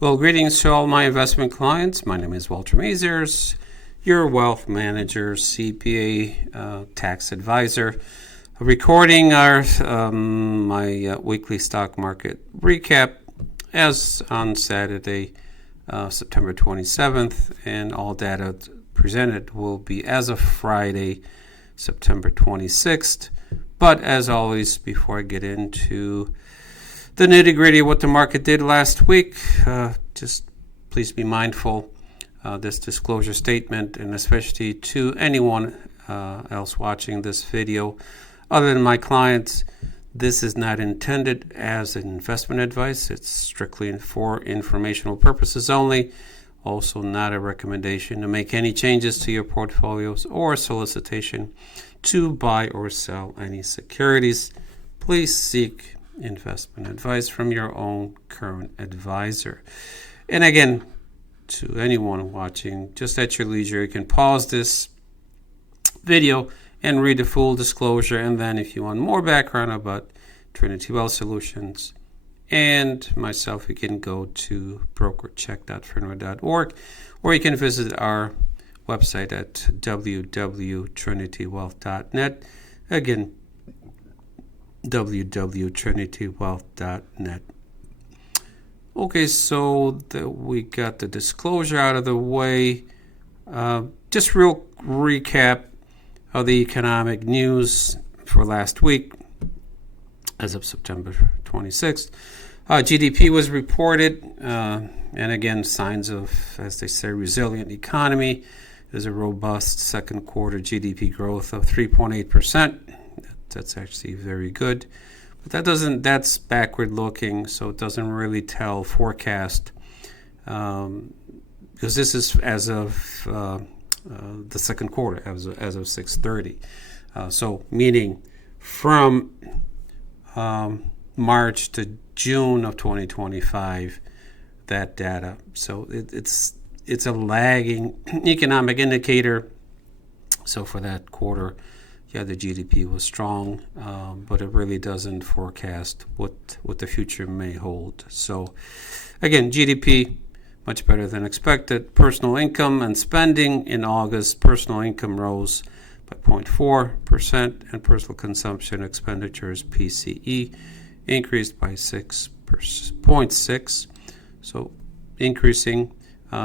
Well, greetings to all my investment clients. My name is Walter Mazers, your wealth manager, CPA, tax advisor. Recording my weekly stock market recap as on Saturday, September 27th, and all data presented will be as of Friday, September 26th. But as always, before I get into the nitty-gritty of what the market did last week, just please be mindful this disclosure statement, and especially to anyone else watching this video other than my clients, this is not intended as an investment advice. It's strictly for informational purposes only. Also not a recommendation to make any changes to your portfolios or solicitation to buy or sell any securities. Please seek investment advice from your own current advisor. And again, to anyone watching, just at your leisure, you can pause this video and read the full disclosure. And then if you want more background about Trinity Wealth Solutions and myself, you can go to brokercheck.finra.org, or you can visit our website at www.trinitywealth.net. Again, www.trinitywealth.net. Okay, so we got the disclosure out of the way. Just real recap of the economic news for last week as of September 26th. GDP was reported, and again, signs of, as they say, resilient economy. There's a robust second quarter GDP growth of 3.8%. That's actually very good, but that's backward looking, so it doesn't really tell forecast, because this is as of the second quarter, as of 6/30, so meaning from March to June of 2025, that data. So it's a lagging economic indicator. So for that quarter, yeah, the GDP was strong, but it really doesn't forecast what the future may hold. So again, GDP, much better than expected. Personal income and spending in August, personal income rose by 0.4%, and personal consumption expenditures, PCE, increased by 6.6%. So increasing.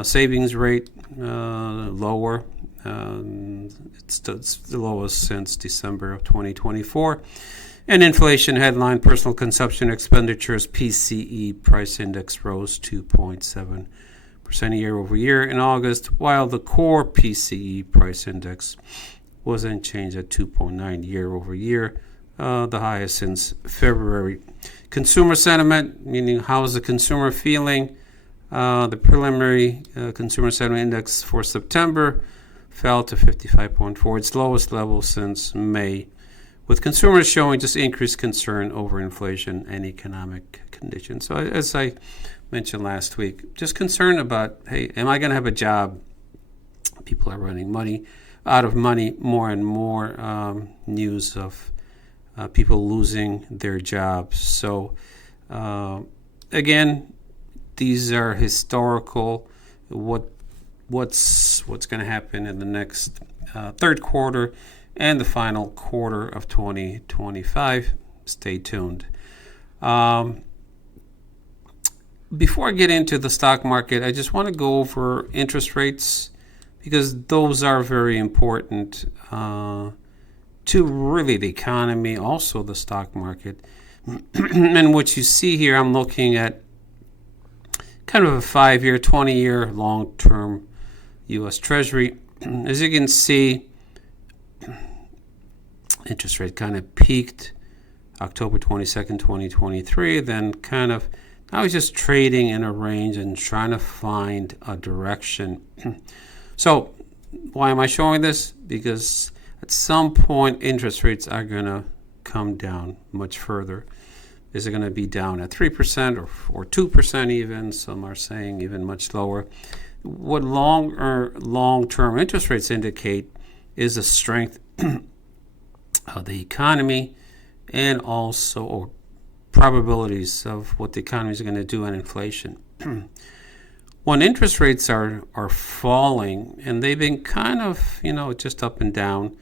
Savings rate lower. It's the lowest since December of 2024. And inflation headline, personal consumption expenditures, PCE price index rose 2.7% year over year in August, while the core PCE price index was unchanged at 2.9 year over year, the highest since February. Consumer sentiment, meaning how is the consumer feeling? The preliminary consumer sentiment index for September fell to 55.4, its lowest level since May, with consumers showing just increased concern over inflation and economic conditions. So as I mentioned last week, just concerned about, hey, am I going to have a job? People are running out of money, more and more news of people losing their jobs. So again, these are historical. What's going to happen in the next third quarter and the final quarter of 2025? Stay tuned. Before I get into the stock market, I just want to go over interest rates, because those are very important to really the economy, also the stock market. And what you see here, I'm looking at kind of a 5-year, 20-year long-term U.S. Treasury. As you can see, interest rate kind of peaked October 22nd, 2023, then kind of now it's just trading in a range and trying to find a direction. So why am I showing this? Because at some point, interest rates are going to come down much further. Is it going to be down at 3% or 2% even? Some are saying even much lower. What long-term interest rates indicate is the strength of the economy, and also probabilities of what the economy is going to do on inflation. When interest rates are falling, and they've been kind of, just up and down,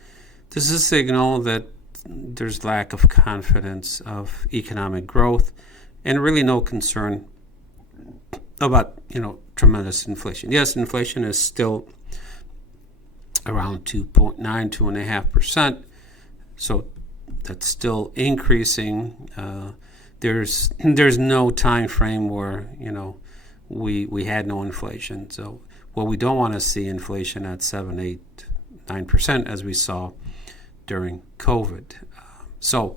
this is a signal that there's lack of confidence of economic growth and really no concern about, tremendous inflation. Yes, inflation is still around 2.9, 2.5%. So that's still increasing. There's no time frame where, we had no inflation. So we don't want to see inflation at 7, 8, 9% as we saw during COVID. So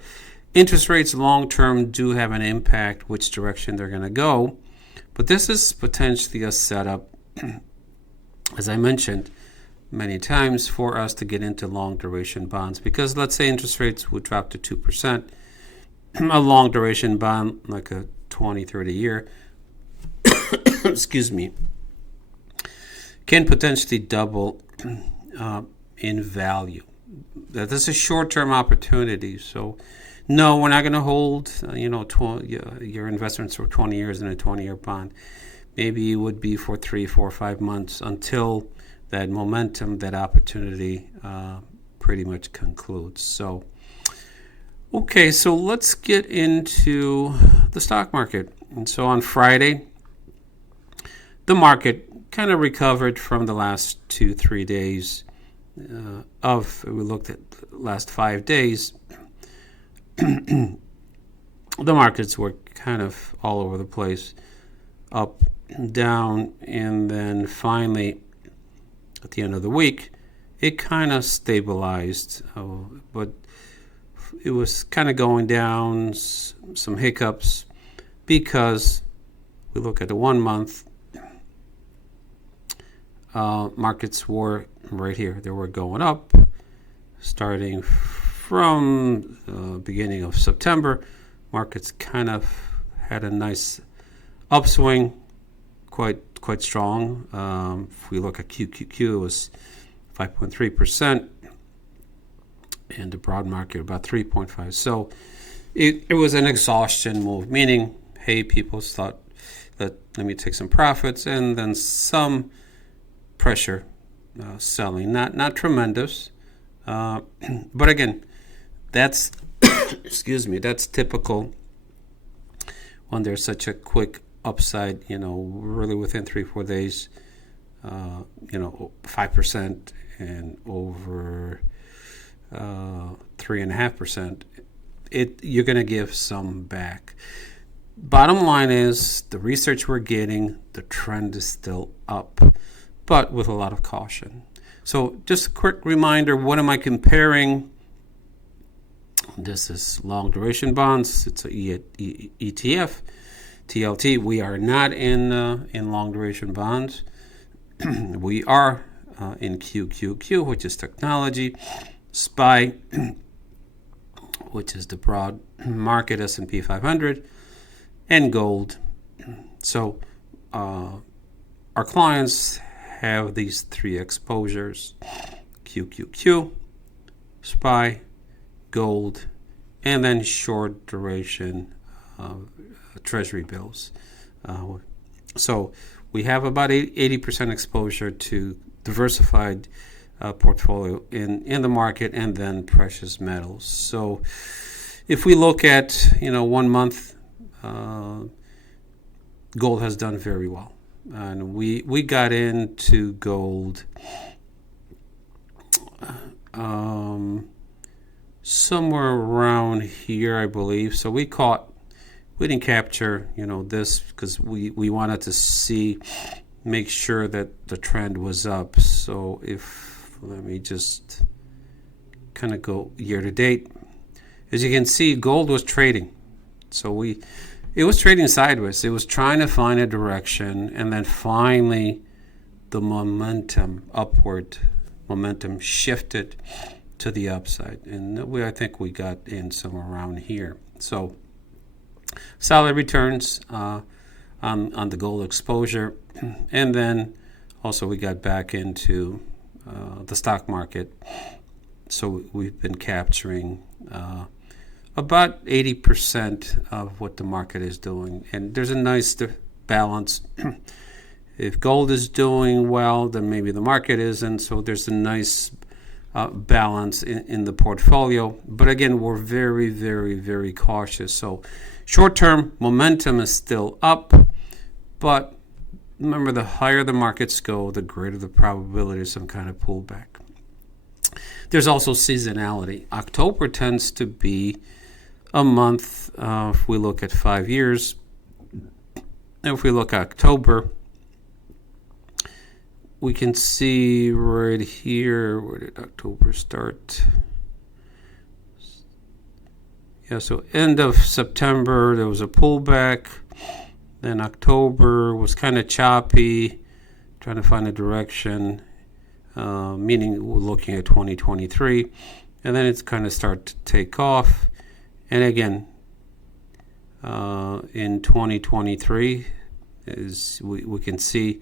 interest rates long term do have an impact which direction they're going to go. But this is potentially a setup, as I mentioned many times, for us to get into long duration bonds. Because let's say interest rates would drop to 2%, a long duration bond like a 20, 30 year, excuse me, can potentially double in value. That is a short-term opportunity. So, no, we're not going to hold, your investments for 20 years in a 20-year bond. Maybe it would be for 3, 4, 5 months until that momentum, that opportunity pretty much concludes. So, okay, so let's get into the stock market. And so on Friday, the market kind of recovered from the last 2-3 days we looked at the last 5 days. The markets were kind of all over the place, up, down, and then finally, at the end of the week, it kind of stabilized, but it was kind of going down, some hiccups, because we look at the 1 month, markets were right here. They were going up, starting from the beginning of September. Markets kind of had a nice upswing, quite strong. If we look at QQQ, it was 5.3%, and the broad market about 3.5%. So it was an exhaustion move, meaning, hey, people thought, let me take some profits, and then some pressure selling. Not tremendous, but again, that's excuse me, that's typical when there's such a quick upside, really within 3-4 days, 5% and over 3.5%, you're going to give some back. Bottom line is, the research we're getting, the trend is still up, but with a lot of caution. So just a quick reminder, what am I comparing? This is long duration bonds. It's a ETF, TLT. We are not in long duration bonds. We are in QQQ, which is technology, SPY, which is the broad market S&P 500, and gold. So our clients have these 3 exposures: QQQ, SPY, gold, and then short duration treasury bills. So we have about 80% exposure to diversified portfolio in the market, and then precious metals. So if we look at 1 month, gold has done very well, and we got into gold somewhere around here, I believe. So we didn't capture this because we wanted to make sure that the trend was up. So let me just kind of go year to date. As you can see, gold was trading. So it was trading sideways. It was trying to find a direction, and then finally the upward momentum shifted to the upside, and I think we got in somewhere around here. So solid returns on the gold exposure, and then also we got back into the stock market. So we've been capturing about 80% of what the market is doing, and there's a nice balance If gold is doing well, then maybe the market isn't. So there's a nice balance in the portfolio. But again, we're very, very, very cautious. So short-term momentum is still up, but remember, the higher the markets go, the greater the probability of some kind of pullback. There's also seasonality. October tends to be a month, if we look at 5 years, if we look at October, we can see right here, where did October start? Yeah, so end of September, there was a pullback. Then October was kind of choppy, trying to find a direction, meaning we're looking at 2023. And then it's kind of start to take off. And again, in 2023, is we can see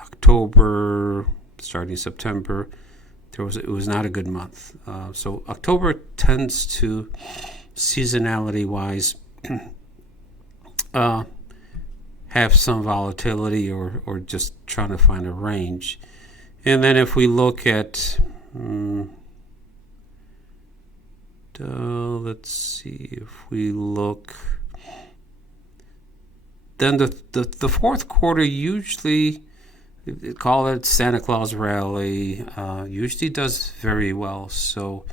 October, starting September, it was not a good month. So October tends to, seasonality-wise, have some volatility or just trying to find a range. And then if we look at, let's see, if we look, then the fourth quarter usually, call it Santa Claus rally, usually does very well. So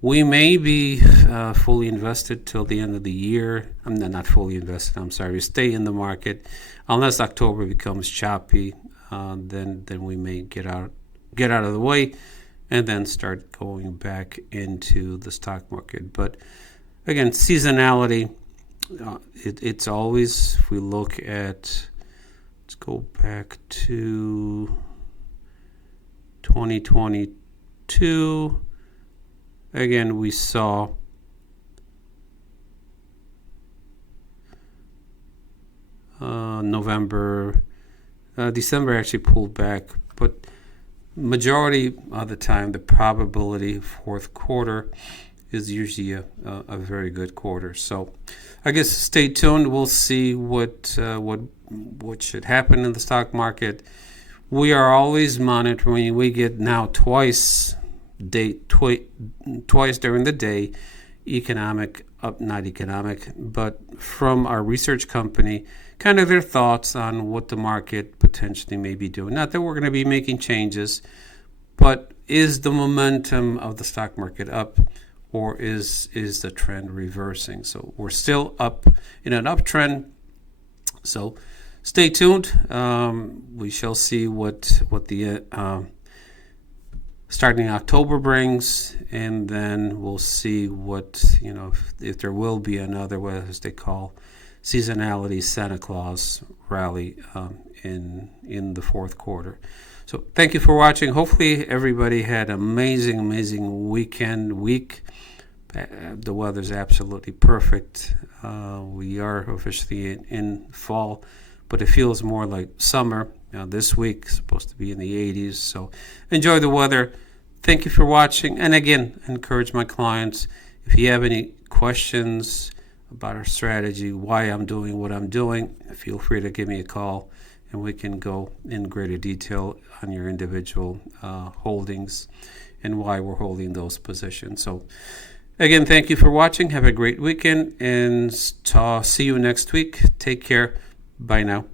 we may be fully invested till the end of the year. I'm not fully invested, I'm sorry. We stay in the market unless October becomes choppy. Then we may get out of the way and then start going back into the stock market. But again, seasonality, it's always, if we look at, let's go back to 2022. Again, we saw November, December actually pulled back, but majority of the time, the probability fourth quarter is usually a very good quarter. So I guess stay tuned. We'll see what should happen in the stock market. We are always monitoring. We get now twice during the day, not economic, but from our research company, kind of their thoughts on what the market potentially may be doing. Not that we're going to be making changes, but is the momentum of the stock market up, or is the trend reversing? So we're still up in an uptrend. So stay tuned. We shall see what the starting October brings, and then we'll see what, if there will be another, what as they call, seasonality Santa Claus rally in the fourth quarter. So thank you for watching. Hopefully everybody had an amazing week. The weather's absolutely perfect. We are officially in fall, but it feels more like summer. This week is supposed to be in the 80s, so enjoy the weather. Thank you for watching. And again, encourage my clients, if you have any questions about our strategy, why I'm doing what I'm doing, feel free to give me a call, and we can go in greater detail on your individual holdings and why we're holding those positions. So again, thank you for watching. Have a great weekend, and see you next week. Take care. Bye now.